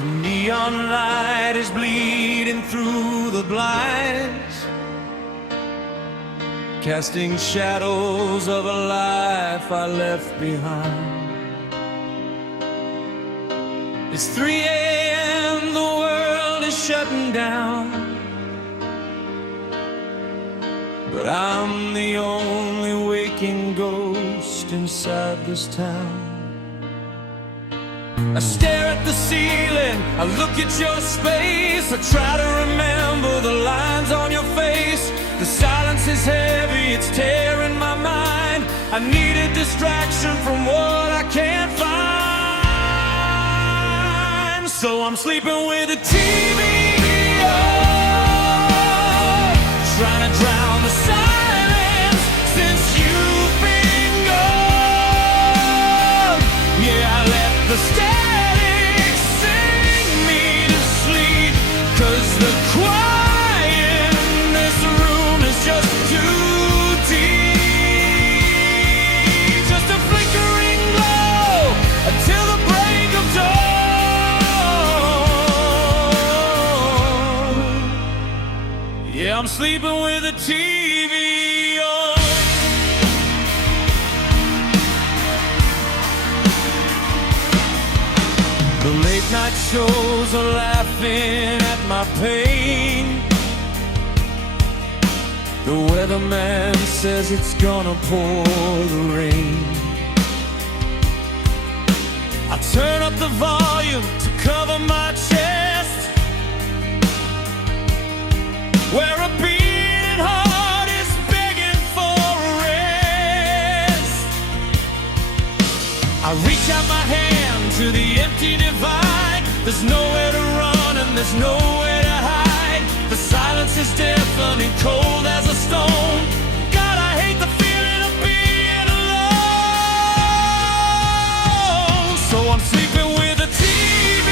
The neon light is bleeding through the blinds, casting shadows of a life I left behind. It's 3 a.m., the world is shutting down, but I'm the only waking ghost inside this town. I stare at the ceiling, I look at your space, I try to remember the lines on your face. The silence is heavy, it's tearing my mind. I need a distraction from what I can't find. So I'm sleeping with the TV on, trying to drown the silence since you've been gone. Yeah, I let the static sing me to sleep, 'cause the quiet in this room is just too deep. Just a flickering glow until the break of dawn. Yeah, I'm sleeping with the TV on. The late night shows are laughing at my pain. The weatherman says it's gonna pour the rain. I turn up the volume to cover my chest, where a beating heart is begging for a rest. I reach out my hand to the empty divide. There's nowhere to run and there's nowhere to hide. The silence is deafening, cold as a stone. God, I hate the feeling of being alone. So I'm sleeping with the TV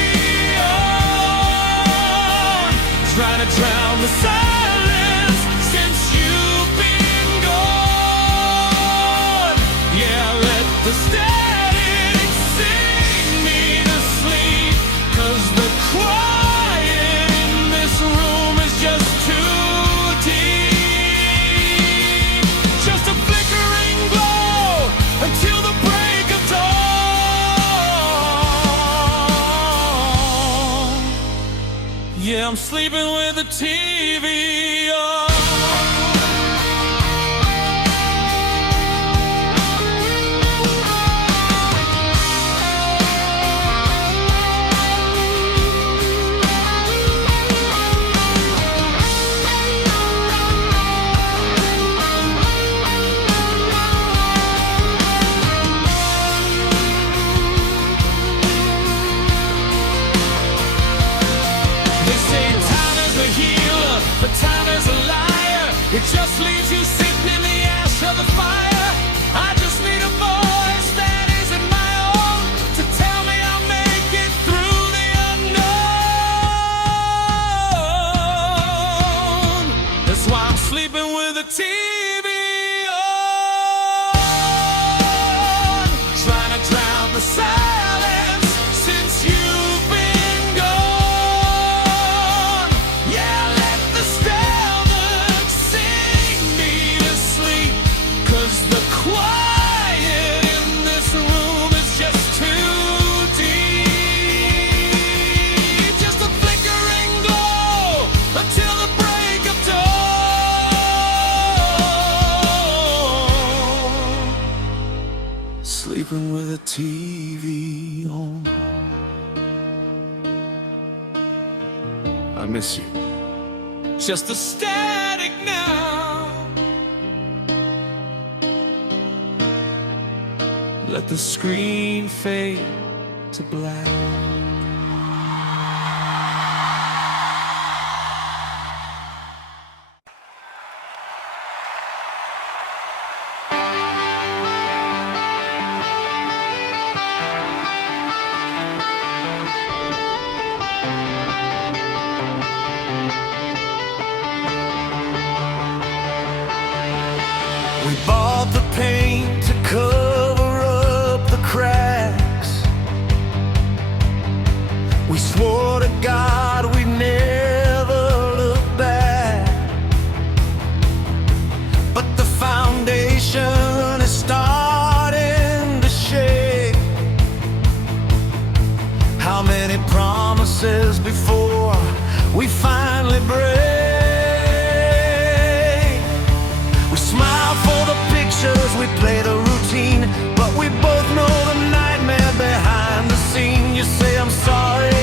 on, trying to drown the silence since you've been gone. Yeah, let the static sing me to sleep, 'cause the quiet in this room is just too deep. Just a flickering glow until the break of dawn. Yeah, I'm sleeping with the TV on. But time is a liar, it just leaves you sitting in the ash of the fire. I just need a voice that isn't my own to tell me I'll make it through the unknown. That's why I'm sleeping with the TV on, trying to drown the silence since you've been gone. Yeah, let the stillness sing me to sleep, 'cause the quiet in this room is just too deep. Just a flickering glow until the break of dawn. Sleeping with a TV on. I miss you. Just a static now. Let the screen fade to black. We bought the paint to cover up the cracks. We swore God we never look back. But the foundation is starting to shake. How many promises before we finally break? We smile for the pictures, we play the routine, but we both know the nightmare behind the scene. You say I'm sorry,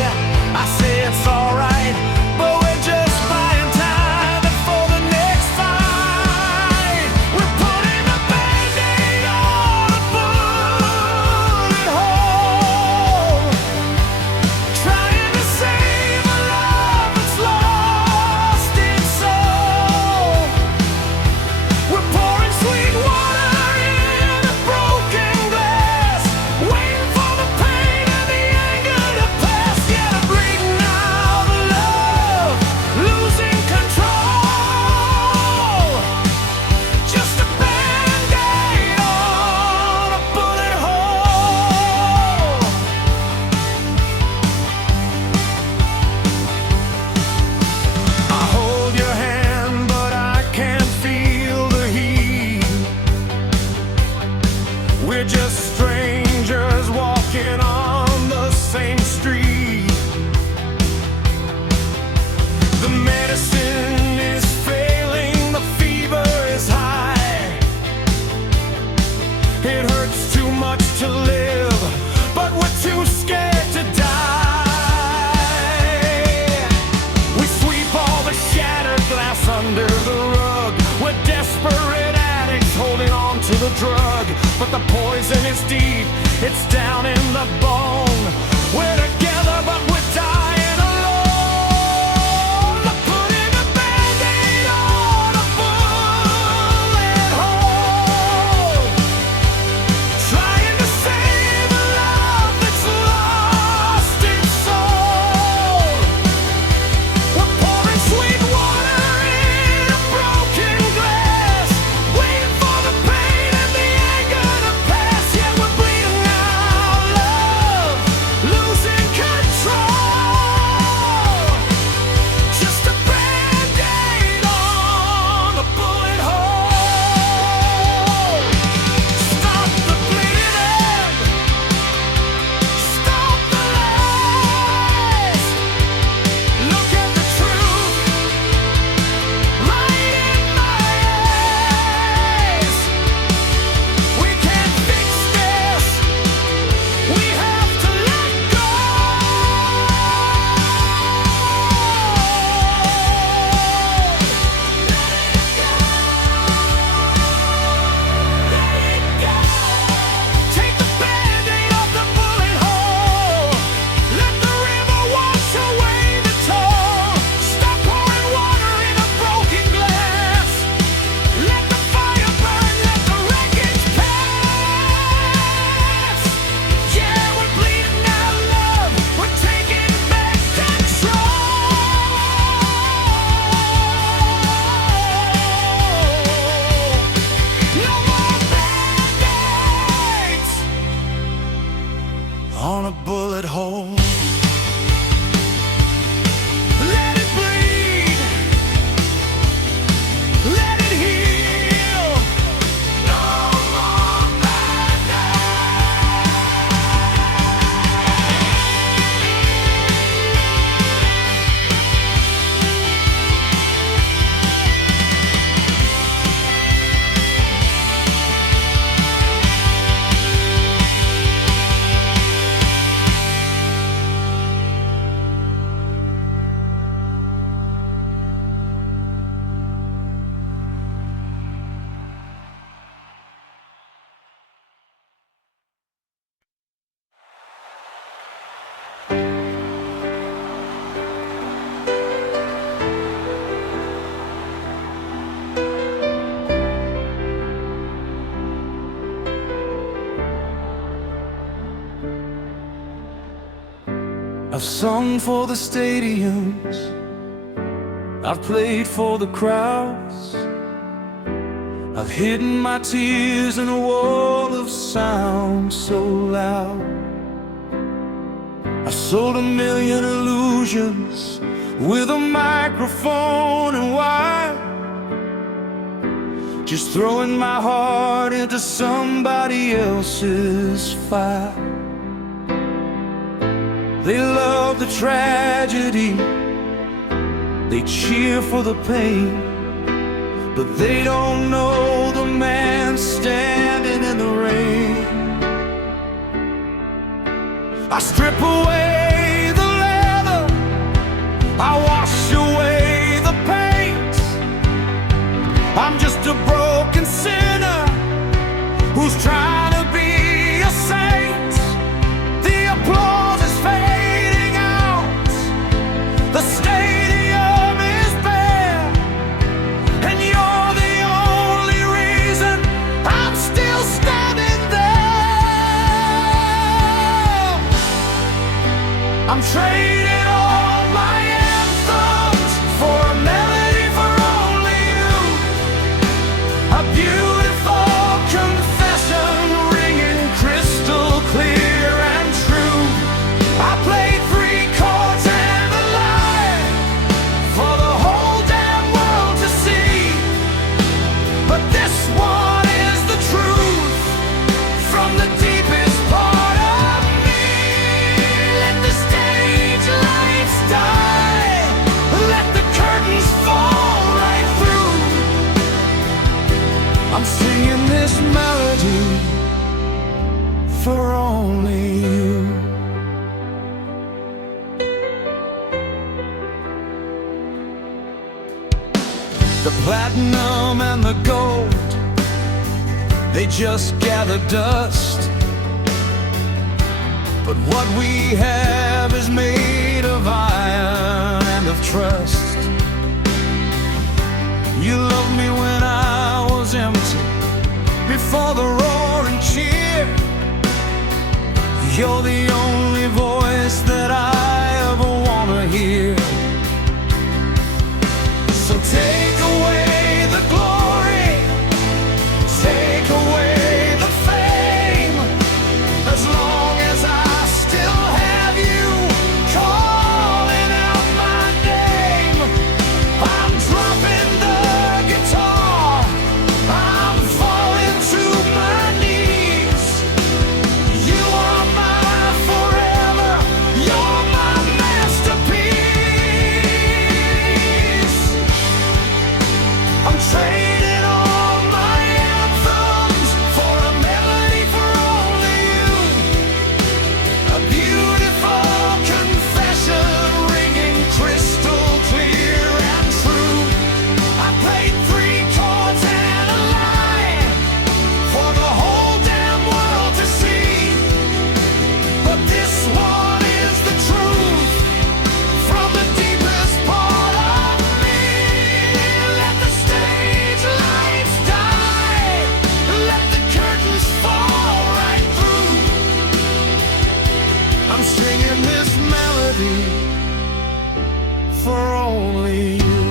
I say it's alright, but we're just buying time for the next fight. We're putting a band-aid on a bullet hole, trying to save a love that's lost its soul. We're pouring sweet water in a broken glass, waiting for the pain and the anger to pass. Yeah, bleeding out of love, losing control. Just a band-aid on a bullet hole. I hold your hand, but I can't feel the heat. We're just strangers walking on the same street. The medicine is failing, the fever is high. It hurts too much to live, but we're too scared to die. We sweep all the shattered glass under the rug. We're desperate addicts holding on to the drug, but the poison is deep, it's down in the bone. We're together, but we're dying alone. Putting a band-aid on a bullet hole, trying to save a love that's lost its soul. We're pouring sweet water in a broken glass, waiting for the pain and the anger to pass. Yeah, we're bleeding out love, losing control. Just a band-aid on a bullet hole. Stop the bleeding, stop the lies. Look at the truth right in my eyes. We can't fix this, we have to let go. Take the band-aid off the bullet hole. Let the river wash away the toll. Stop pouring water in a broken glass. Let the fire burn, let the wreckage pass. Yeah, we're bleeding out love, we're taking back control. No more band-aids on a bullet hole. Let it bleed, let it heal. No more I've sung for the stadiums, I've played for the crowds, I've hidden my tears in a wall of sound so loud. I sold 1,000,000 illusions with a microphone and wire, just throwing my heart into somebody else's fire. They love the tragedy, they cheer for the pain, but they don't know the man standing in the rain. I strip away the leather, I wash away the paint. I'm just a broken sinner who's trying to be a saint. The applause is fading out, the stadium is bare, and you're the only reason I'm still standing there. I'm trading all my anthems for a melody for only you, a beautiful confession ringing crystal clear and true. I played 3 chords and a line for the whole damn world to see, but this one is the truth from the deepest part of me. Let the stage lights die, let the curtains fall right through. I'm singing this melody for only you. The platinum and the gold, they just gather dust, but what we have is made of iron and of trust. You loved me when I was empty, before the roaring cheer. You're the only voice that I ever wanna hear. So take away the glory, take away the fame, as long as I still have you calling out my name. I'm dropping the guitar, I'm falling to my knees. You are my forever, you're my masterpiece. I'm trading all my anthems for a melody for only you, a beautiful confession ringing crystal clear and true. I played 3 chords and a line for the whole damn world to see, but this one is the truth from the deepest part of me. Let the stage lights die, let the curtains fall right through. I'm singing this melody for only you.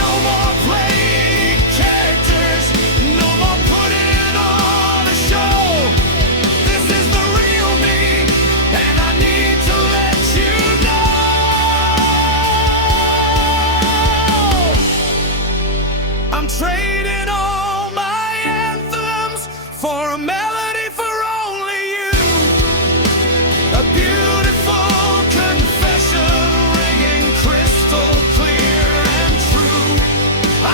No more playing characters, no more putting on a show. This is the real me, and I need to let you know. I'm trading all my anthems for a melody for only you, a beautiful confession ringing crystal clear and true.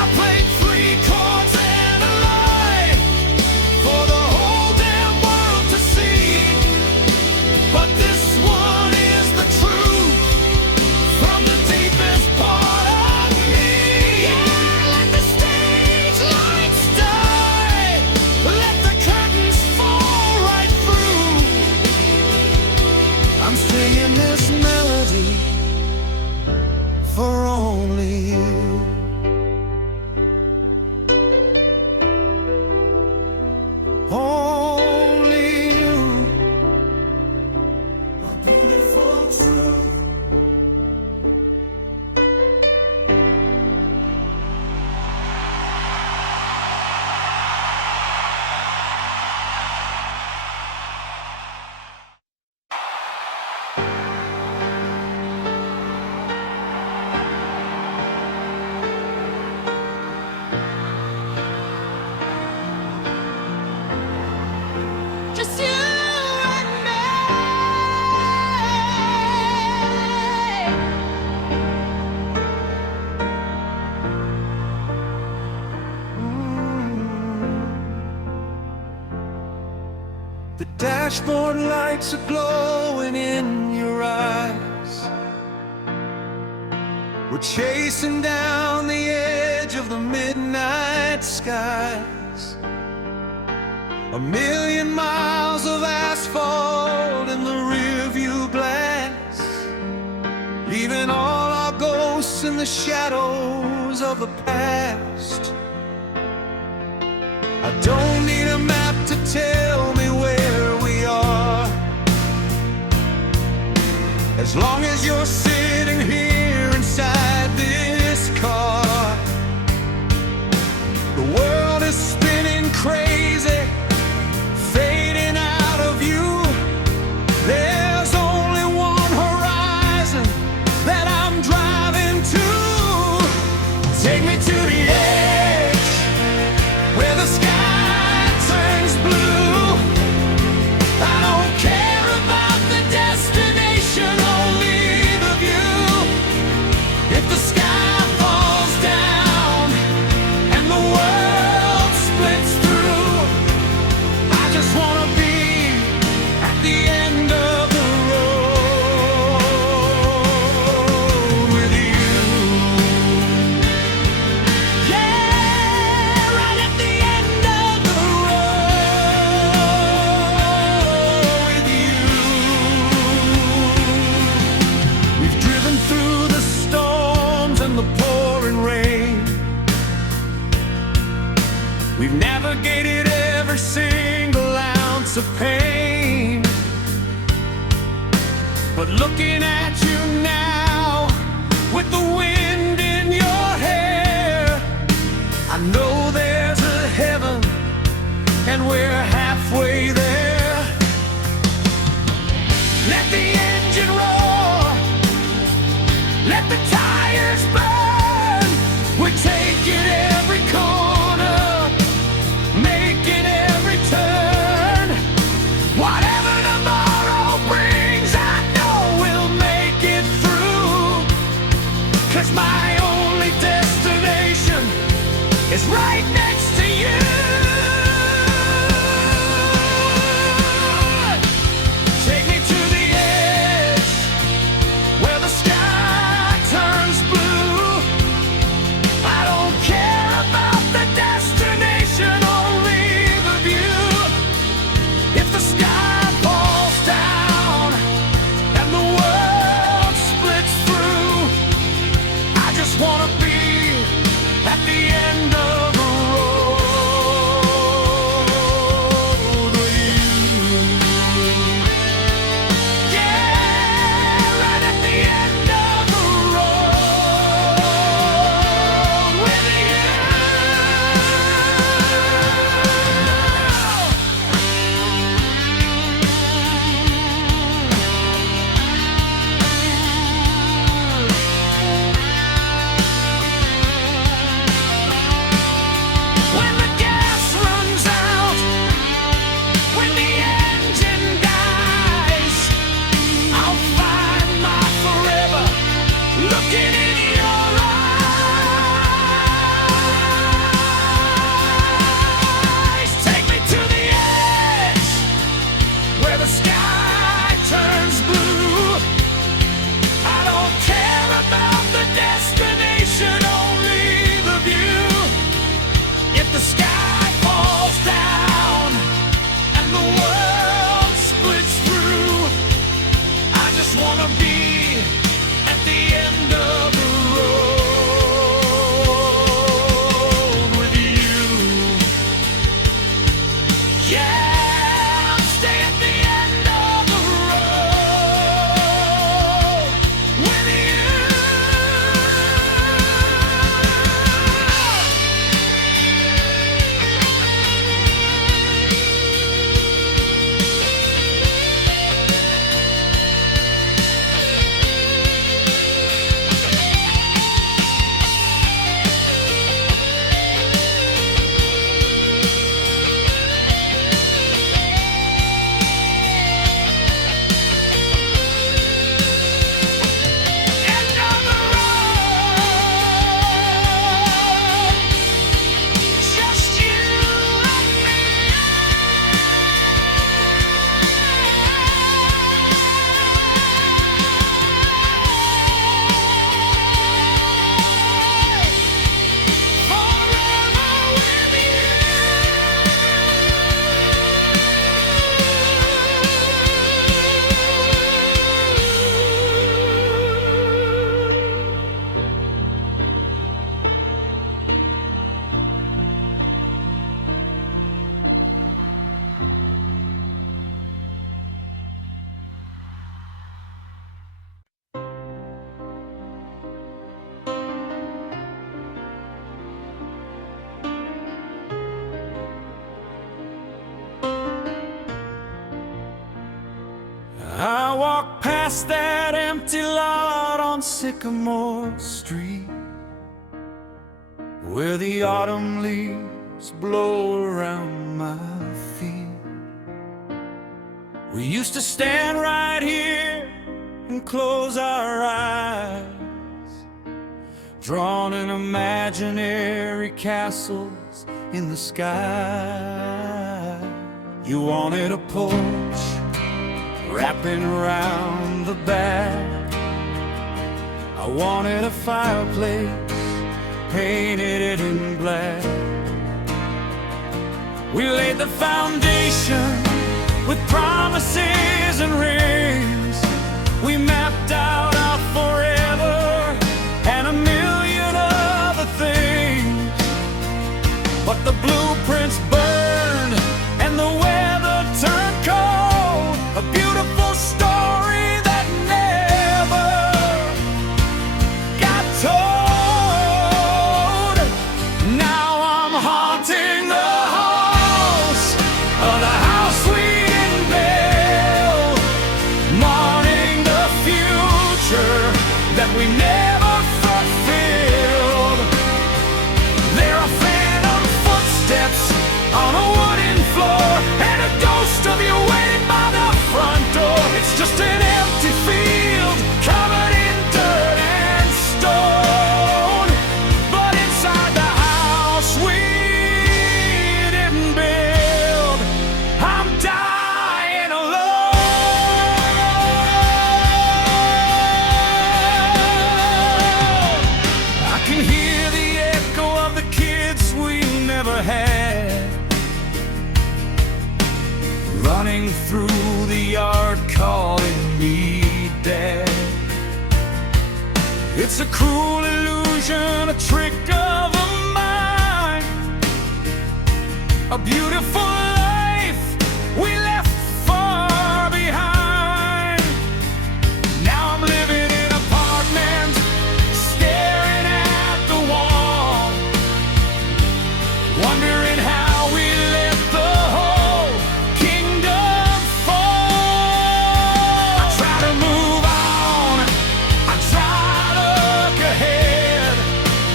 I played 3 chords and a line for the whole damn world to see, but this one is the truth from the deepest part of me. Yeah, let the stage The dashboard lights are glowing in your eyes. We're chasing down the edge of the midnight skies. 1,000,000 miles of asphalt in the rearview glass, leaving all our ghosts in the shadows of the past. I don't need a map to tell me where we are, as long as you're sitting here inside this car. The world is spinning crazy, fading out of view. There's only one horizon that I'm driving to. Take me to the edge, where the sky turns blue. I don't care about the destination, only the view. If the sky falls down and the world splits through, I just wanna be at the end of the road with you. Yeah, right at the end of the road with you. We've driven through the storms and the pouring rain. We've navigated every single ounce of pain. But looking at you now, with the wind in your hair, I know there's a heaven, and we're halfway there. Let the engine roar, let the tires burn. We're taking every corner, making every turn. Whatever tomorrow brings, I know we'll make it through. 'Cause my only destination is right next to you. Take me to the edge, where the sky turns blue. I don't care about the destination, only the view. If the sky falls down and the world splits through, I just wanna be at the end of the road past that empty lot on Sycamore Street, where the autumn leaves blow around my feet. We used to stand right here and close our eyes, drawn in imaginary castles in the sky. You wanted a porch wrapping around the back. I wanted a fireplace, painted it in black. We laid the foundation with promises and rings. We mapped out our forever and a million other things. But the blueprints burned and the weather turned cold. A beautiful story that never got told. Now I'm haunting the halls of the house we didn't build, mourning the future that we never fulfilled. There are phantom footsteps on a wooden floor and a ghost of you waiting by the front door. It's just an empty field covered in dirt and stone. But inside the house we didn't build, I'm dying alone. I can hear the echo of the kids we never had, running through the yard calling me Dad. It's a cruel illusion, a trick of the mind, a beautiful life we left far behind. Now I'm living in an apartment, staring at the wall, wondering how we let the whole kingdom fall. I try to move on, I try to look ahead,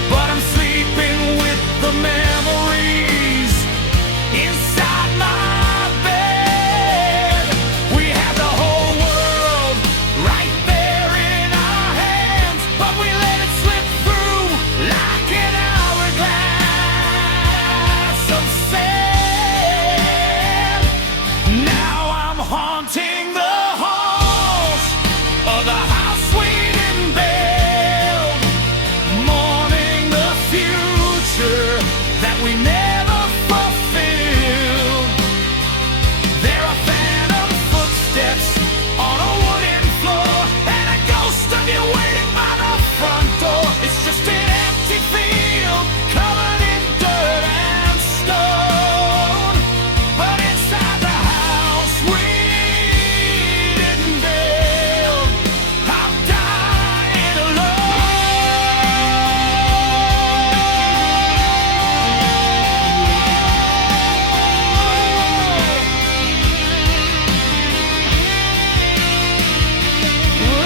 but I'm sleeping with the memories inside my bed. We had the whole world right there in our hands, but we let it slip through like an hourglass of sand. Now I'm haunting the halls of the house we didn't build, mourning the future that we never fulfilled. There are phantom footsteps on a wooden floor and a ghost of you waiting by the front door. It's just an empty field covered in dirt and stone. But inside the house we didn't build, I'm dying alone.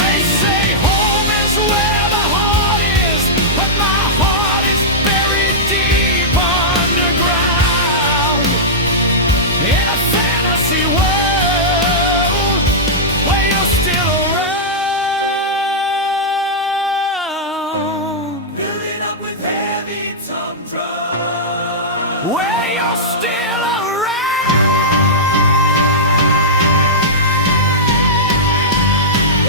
They say home is where the heart is, but my heart is buried deep underground in a fantasy world where you're still around. Building up with heavy tongue drums, where you're still around.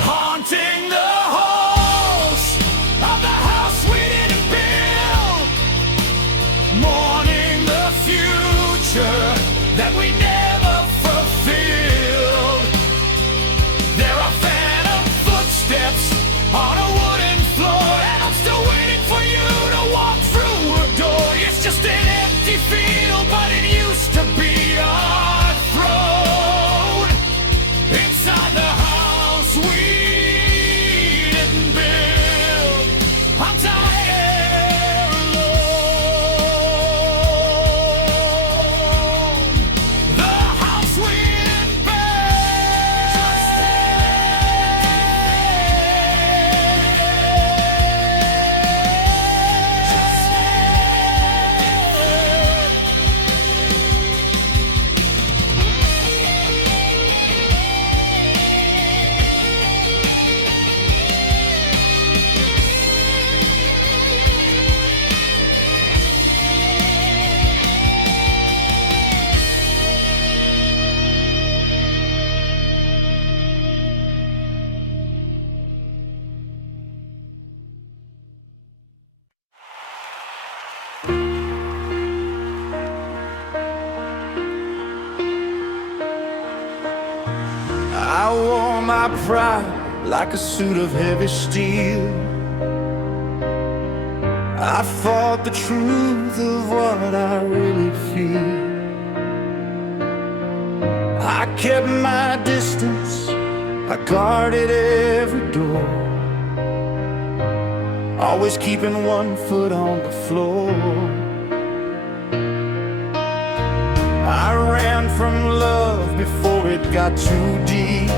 Haunting the halls of the house we didn't build, mourning the future that we never fulfilled. There are phantom footsteps on a wooden floor, and I'm still waiting for you to walk through a door. It's just an empty field, but it used to be my pride like a suit of heavy steel. I fought the truth of what I really feel. I kept my distance, I guarded every door, always keeping one foot on the floor. I ran from love before it got too deep,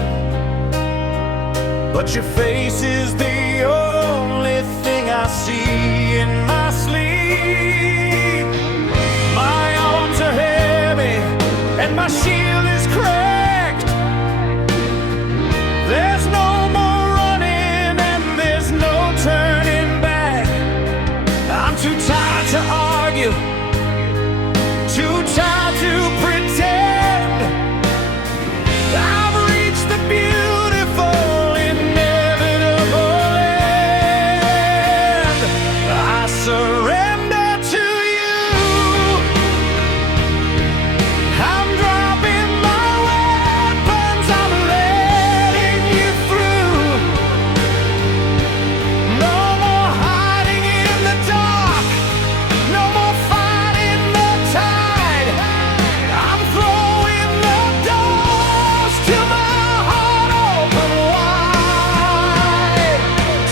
but your face is the only thing I see in my sleep. My arms are heavy and my shield is cracked. There's no more running and there's no turning back. I'm too tired to argue, too tired to pretend. I've reached the beautiful, inevitable end. I surrender to you. I'm dropping my weapons, I'm letting you through. No more hiding in the dark, no more fighting the tide. I'm throwing the doors to my heart open wide.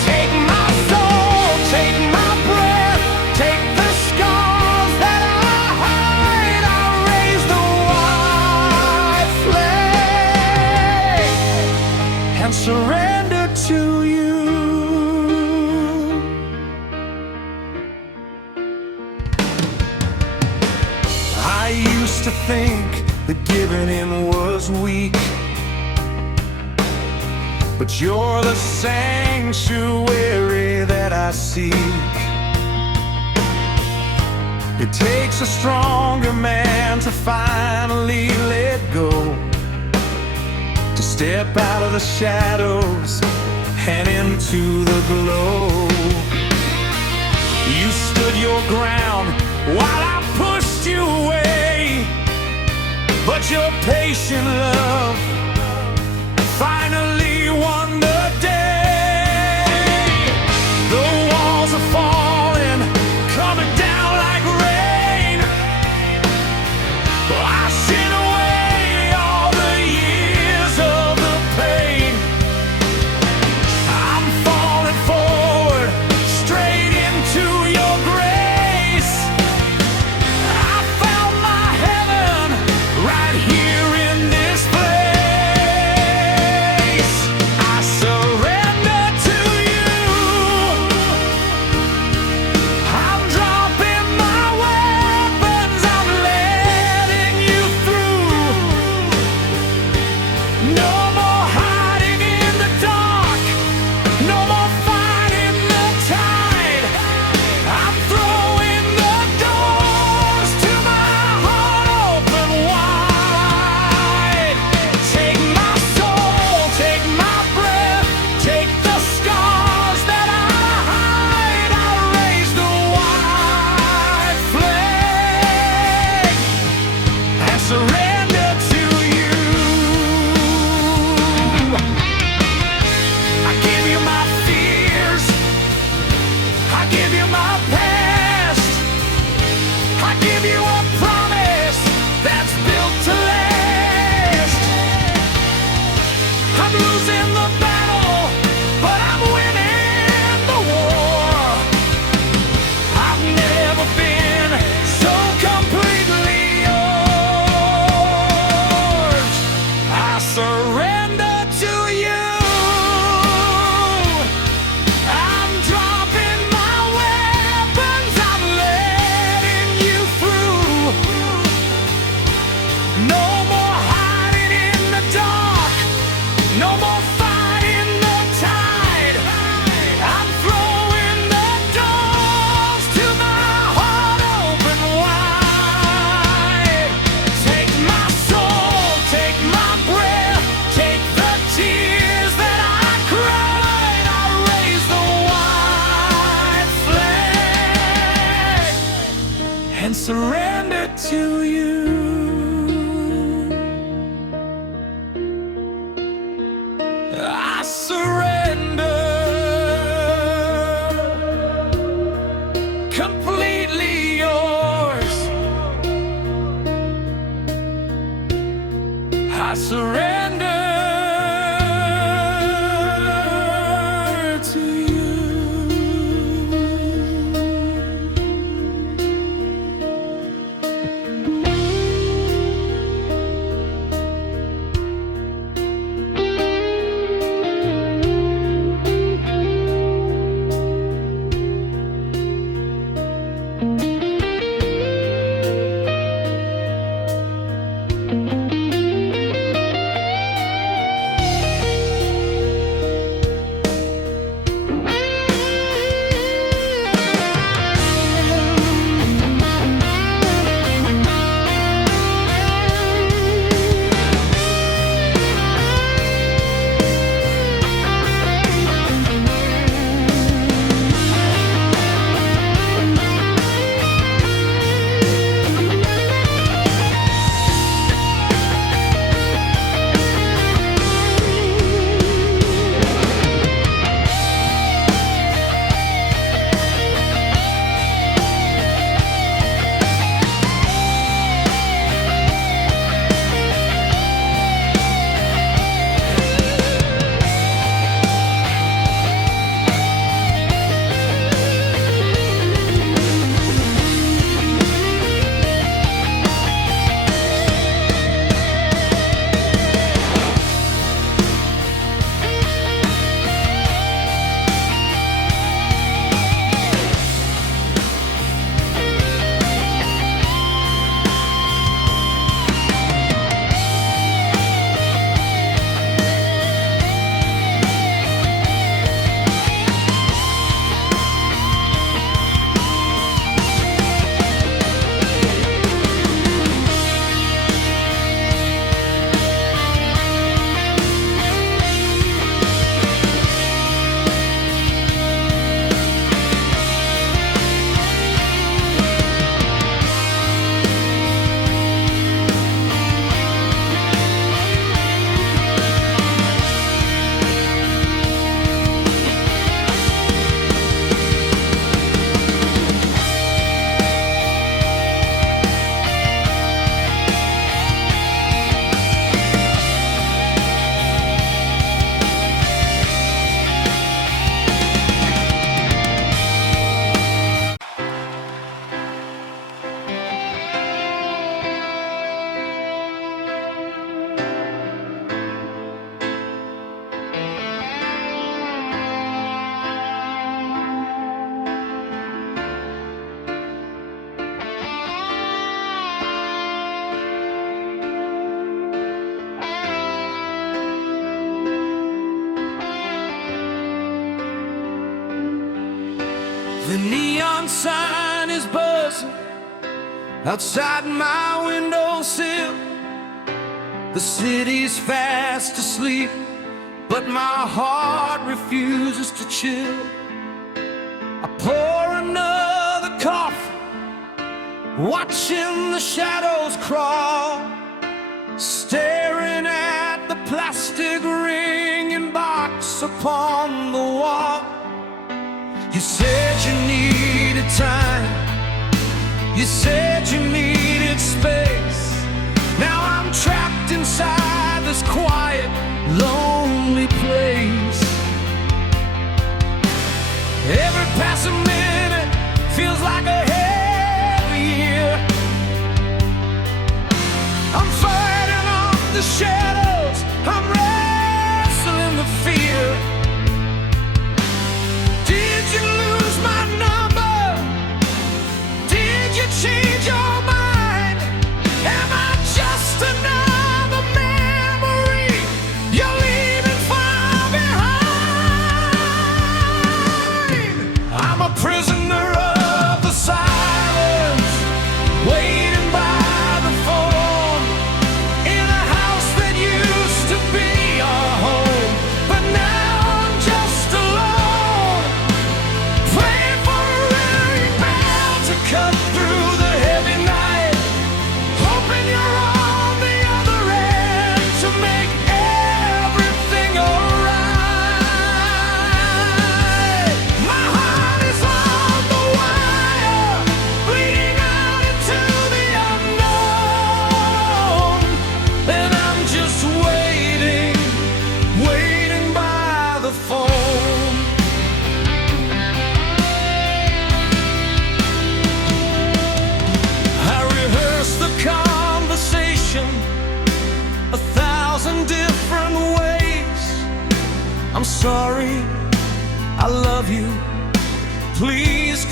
Take my soul, take my breath, take the scars that I hide. I raise the white flag and surrender to you. I used to think that giving in was weak, but you're the sanctuary that I seek. It takes a stronger man to finally let go, to step out of the shadows and into the glow. You stood your ground while I pushed you away, but your patient love finally won the day. The walls are falling, coming down like rain. Washing away all the years of the pain. I'm falling forward, straight into your grace. I found my heaven right here in this place. I surrender to you. I'm dropping my weapons, I'm letting you through. No more hiding in the dark, no more fighting the tide. I'm throwing the doors to my heart open wide. Take my soul, take my breath, take the scars that I hide. I raise the white flag and surrender to you. I give you my fears, I give you my past, I give you a promise that's built to last. I'm losing the battle, but I'm winning the war. I've never been so completely yours. I surrender to you. I'm dropping my weapons, I'm letting you through. No more hiding in the dark, no more fighting the tide. I'm throwing the doors to my heart open wide. Take my soul, take my breath, take the tears that I cried. I raise the white flag and surrender to you. I surrender to you. The neon sign is buzzing outside my windowsill. The city's fast asleep, but my heart refuses to chill. I pour another coffee, watching the shadows crawl, staring at the plastic ringing box upon the wall. You said you needed time, you said you needed space. Now I'm trapped inside this quiet, lonely place. Every passing minute feels like a heavy year. I'm fighting off the shadows, I'm wrestling the fear. Did you lose my number? Did you change your mind? Am I just another memory you're leaving far behind? I'm a prisoner of the silence.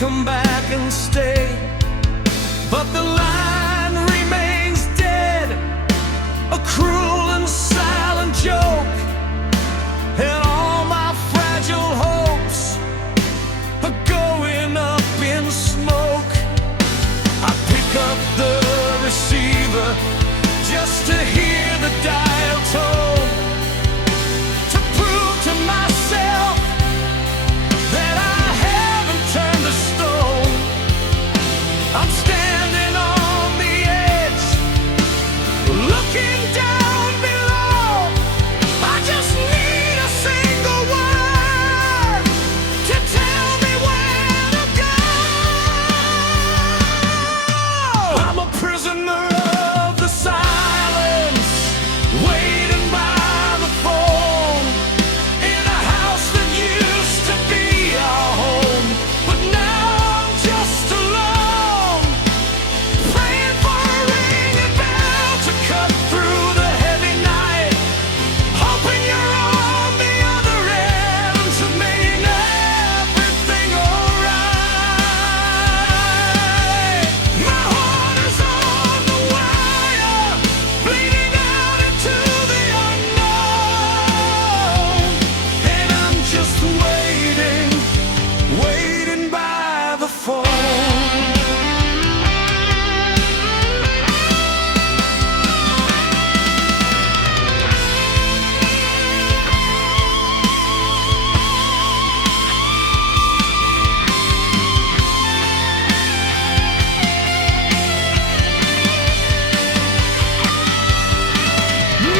come back and stay, but the line remains dead, a cruel and silent joke, and all my fragile hopes are going up in smoke. I pick up the receiver just to hear the dial tone, to prove to myself that I haven't turned a stone. I'm standing on the edge, looking down below. I just need a single word to tell me where to go. I'm a prisoner of the silence, waiting by the phone, in a house that used to be our home, but now I'm just alone, praying for a ringing bell to cut through the heavy night, hoping you're on the other end to make everything alright. My heart is on the wire, bleeding out into the unknown, and I'm just waiting, waiting by the phone.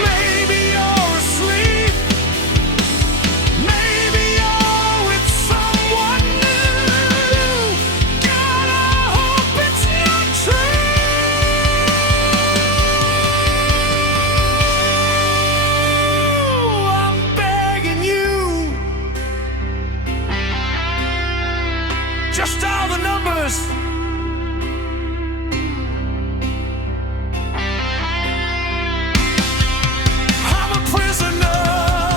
Maybe you're asleep, maybe you're with someone new. God, I hope it's not true. I'm begging you, just all the numbers. I'm a prisoner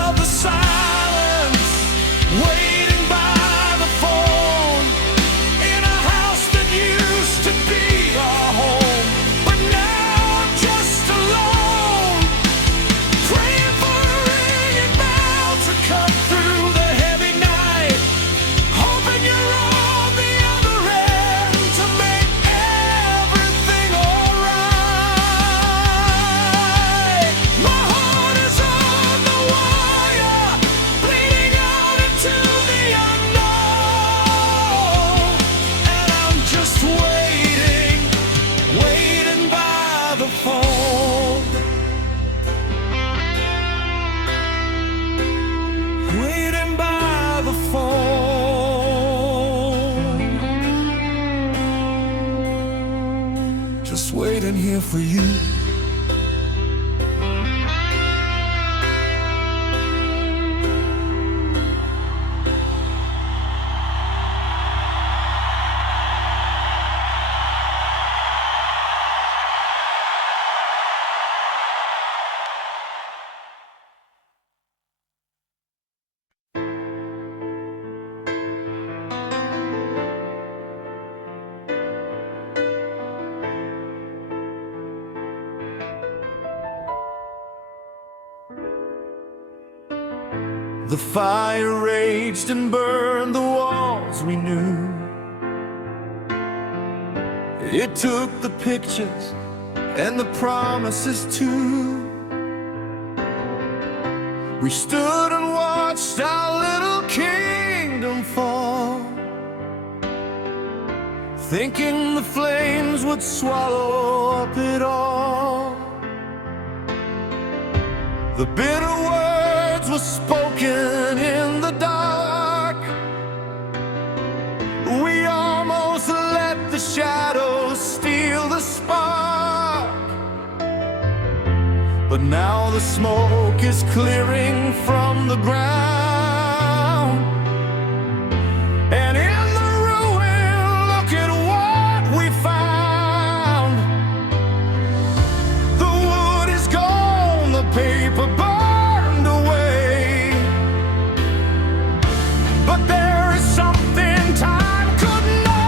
of the silence, waiting by the phone, in a house that used to be our home, but now I'm just alone, praying for a ringing bell to cut through the heavy night, hoping you're on the other end to make everything alright. My heart is on the wire, bleeding out into the unknown, and I'm just waiting, waiting by the phone, waiting by the phone, just waiting here for you. The fire raged and burned the walls we knew. It took the pictures and the promises too. We stood and watched our little kingdom fall, thinking the flames would swallow up it all. The bitter words were spoken in the dark. We almost let the shadows steal the spark. But now the smoke is clearing from the ground, and in the ruin, look at what we found. The wood is gone, the paper burned away, but there is something time could not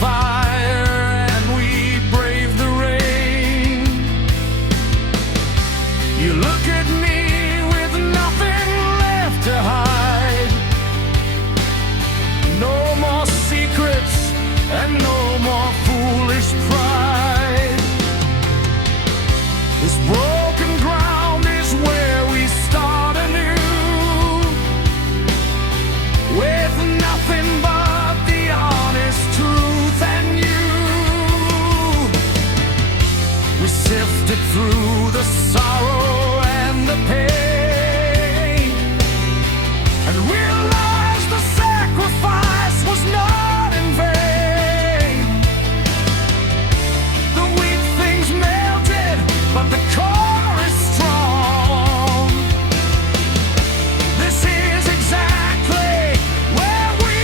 fire and we braved the rain. You look at me with nothing left to hide. No more secrets and no more foolish pride. This broken ground is where we start anew, with nothing but the honest truth and you. We sifted through the sorrow and the pain, and realized the sacrifice was not in vain. The weak things melted, but the core is strong. This is exactly where we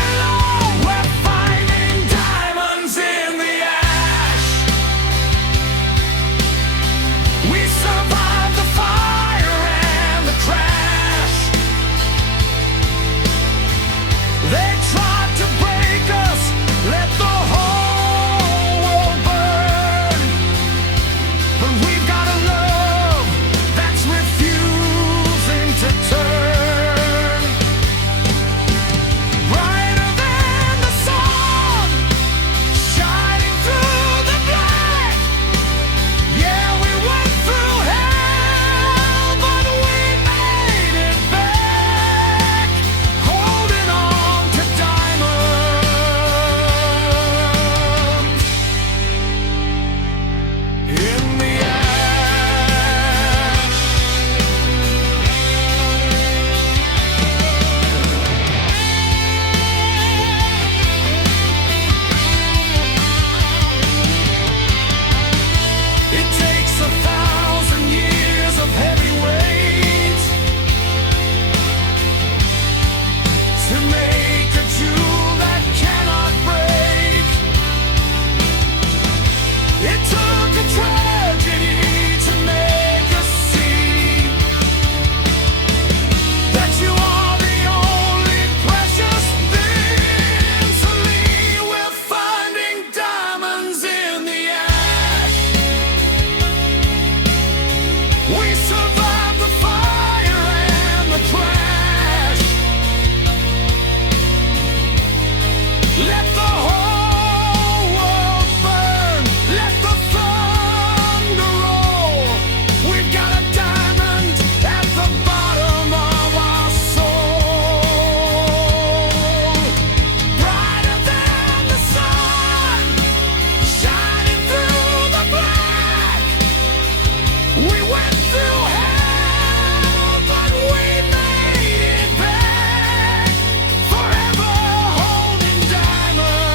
belong. We're finding diamonds in the ash. We survived the fire and the crash. They tried to break us, let the whole world burn. But we've got a love that's refusing to turn. Brighter than the sun, shining through the black. Yeah, we went through hell, but we made it back. Holding on to diamonds in the ash. It takes 1,000 years of heavy weight to make a jewel that cannot break. It took a tragedy to make us see that you are the only precious thing to me. We're finding diamonds in the ash. We survived the fire and the crash. Let the whole world burn. Let the thunder roll. We've got a diamond at the bottom of our soul. Brighter than the sun, shining through the black. We went through hell, but we made it back. Forever holding diamonds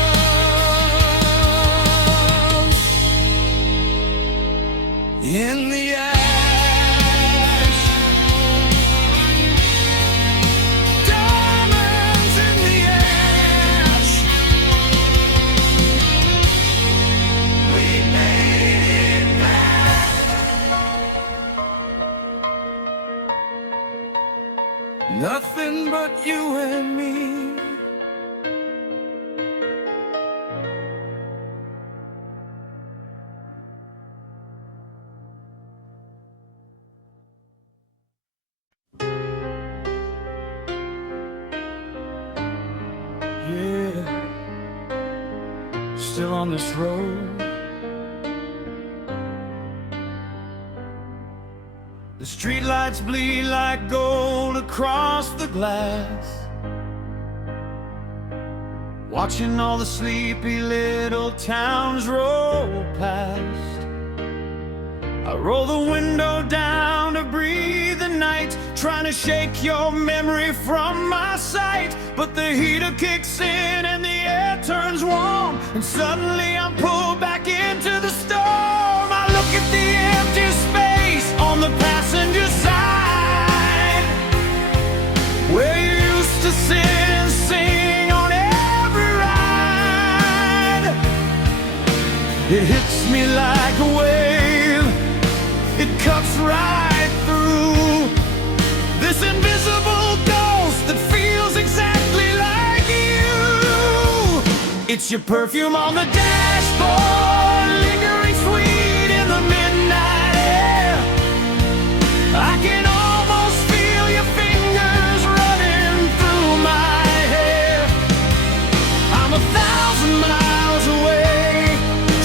in the ash. Diamonds in the ash. We made it back. Nothing but you and me. Yeah, still on this road. The streetlights bleed like gold across the glass, watching all the sleepy little towns roll past. I roll the window down to breathe the night, trying to shake your memory from my sight. But the heater kicks in and the air turns warm, and suddenly I'm pulled back into the storm. I look at the empty space on the passenger side, where you used to sit and sing on every ride. It hits me like a wave, it cuts right through this invisible ghost that feels exactly like you. It's your perfume on the dashboard, lingering sweet in the midnight air. I can almost feel your fingers running through my hair. I'm 1,000 miles away,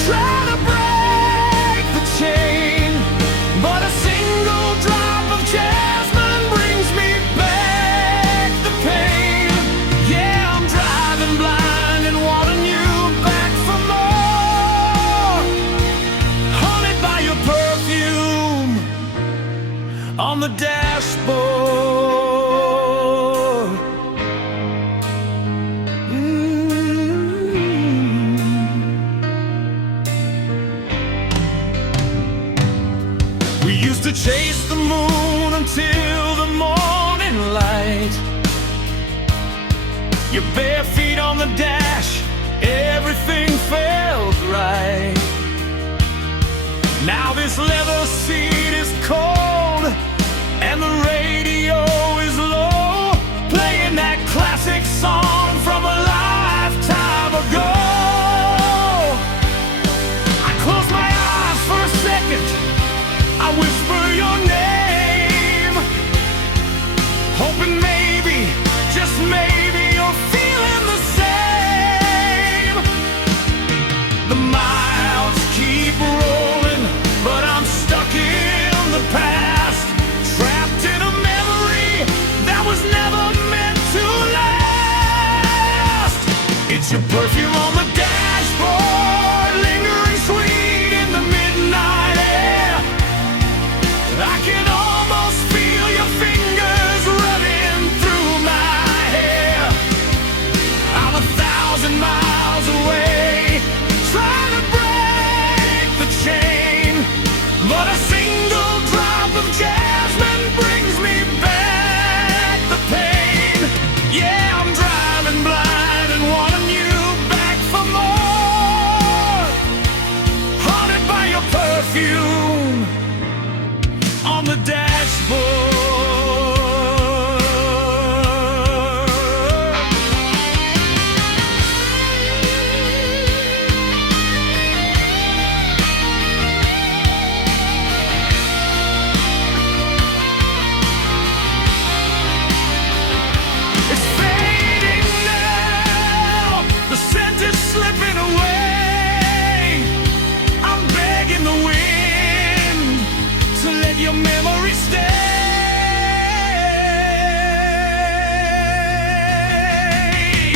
trying to break the chain, but a single drop of jasmine brings me back the pain. Yeah, I'm driving blind and wanting you back for more, haunted by your perfume on the dashboard. We used to chase the moon until the morning light. Your bare feet on the dash, everything felt right. Now this leather seat is cold and the radio is low, playing that classic song from a lifetime ago. I close my eyes for a second, I whisper your name, hoping maybe, just maybe, you're feeling the same. The miles keep rolling, but I'm stuck in the past, trapped in a memory that was never meant to last. It's your perfume on the dashboard, lingering sweet in the midnight air. I can almost feel your fingers running through my hair. I'm 1,000 miles away, trying to break the chain, but a single drop of jasmine brings me back the pain. Yeah, I'm driving blind and wanting you back for more, haunted by your perfume on the dashboard. It's fading now, the scent is slipping away. I'm begging the wind to let your memory stay.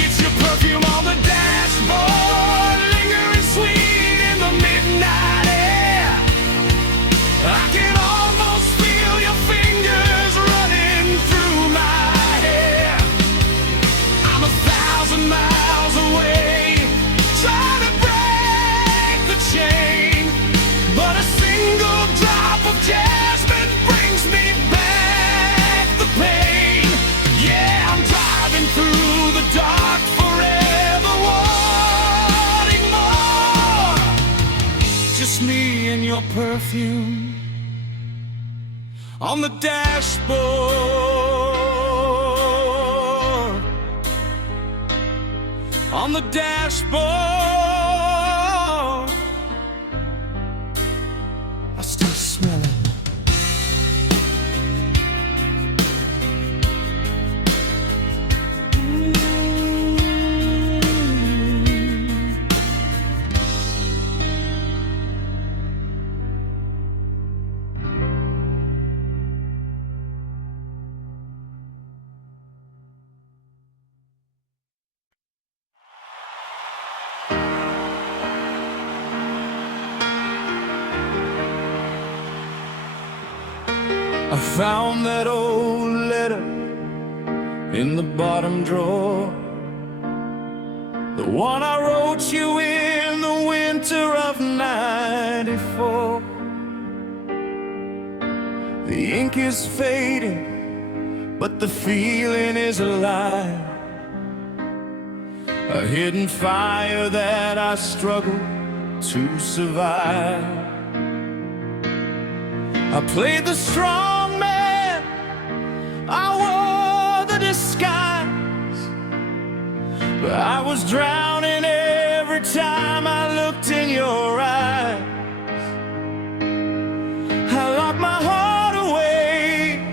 It's your perfume on the dashboard, lingering sweet in the midnight air. I can almost feel your fingers running through my hair. I'm 1,000 miles away, trying to break the chain, but a single drop of jasmine brings me back the pain. Yeah, I'm driving through the dark forever, wanting more. Just me and your perfume on the dashboard, on the dashboard. I still smell it. I found that old letter in the bottom drawer, the one I wrote you in the winter of '94. The ink is fading, but the feeling is alive, a hidden fire that I struggle to survive. I played the strong man, I wore the disguise, but I was drowning in time I looked in your eyes, I locked my heart away,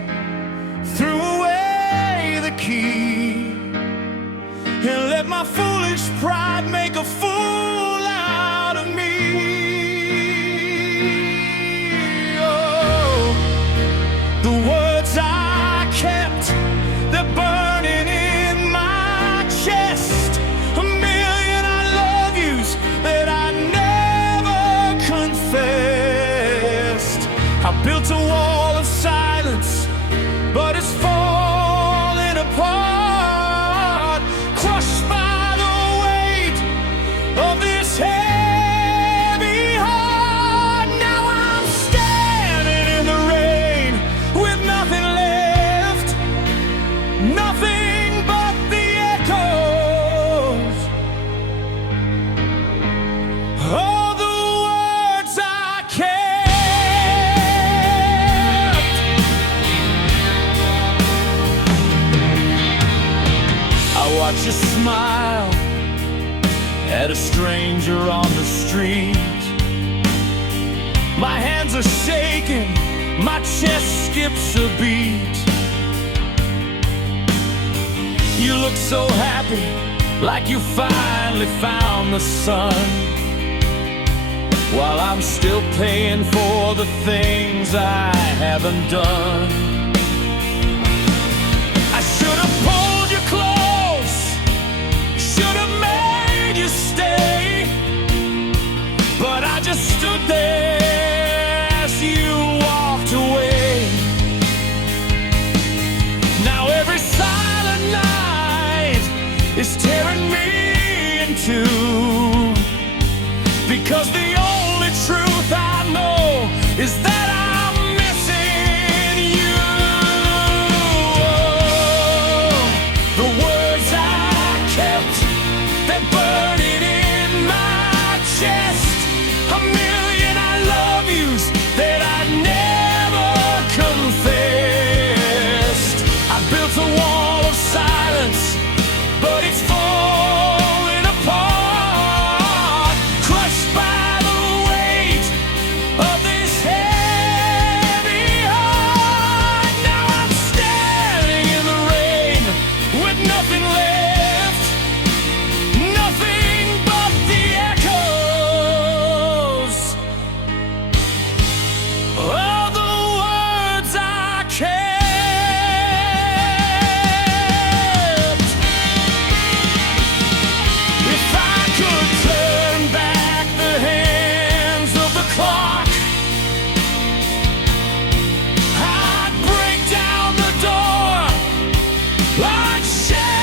threw away the key, and let my foolish pride make a fool out of me. Oh, the words I kept, they're burning in my chest. A million I love yous that I never confessed. I built a wall of silence, but it's falling apart, crushed by the weight of this heavy heart. Now I'm standing in the rain with nothing left, nothing but the echoes of the words I kept. I watch you smile at a stranger on the street. My hands are shaking, my chest skips a beat. You look so happy, like you finally found the sun, while I'm still paying for the things I haven't done. I should have pulled you close, should have made you stay, but I just stood there as you walked away. Now every silent night is tearing me in two, because the only truth I know is that I'm missing you. The words I kept, they're burning in my chest. A million I love yous that I never confessed. I built a wall of silence, but it's falling apart, crushed by the weight of this heavy heart. Now I'm standing in the rain with nothing left, nothing but the echoes of the words I kept. If I could turn back the hands of the clock, I'd break down the door like shadows.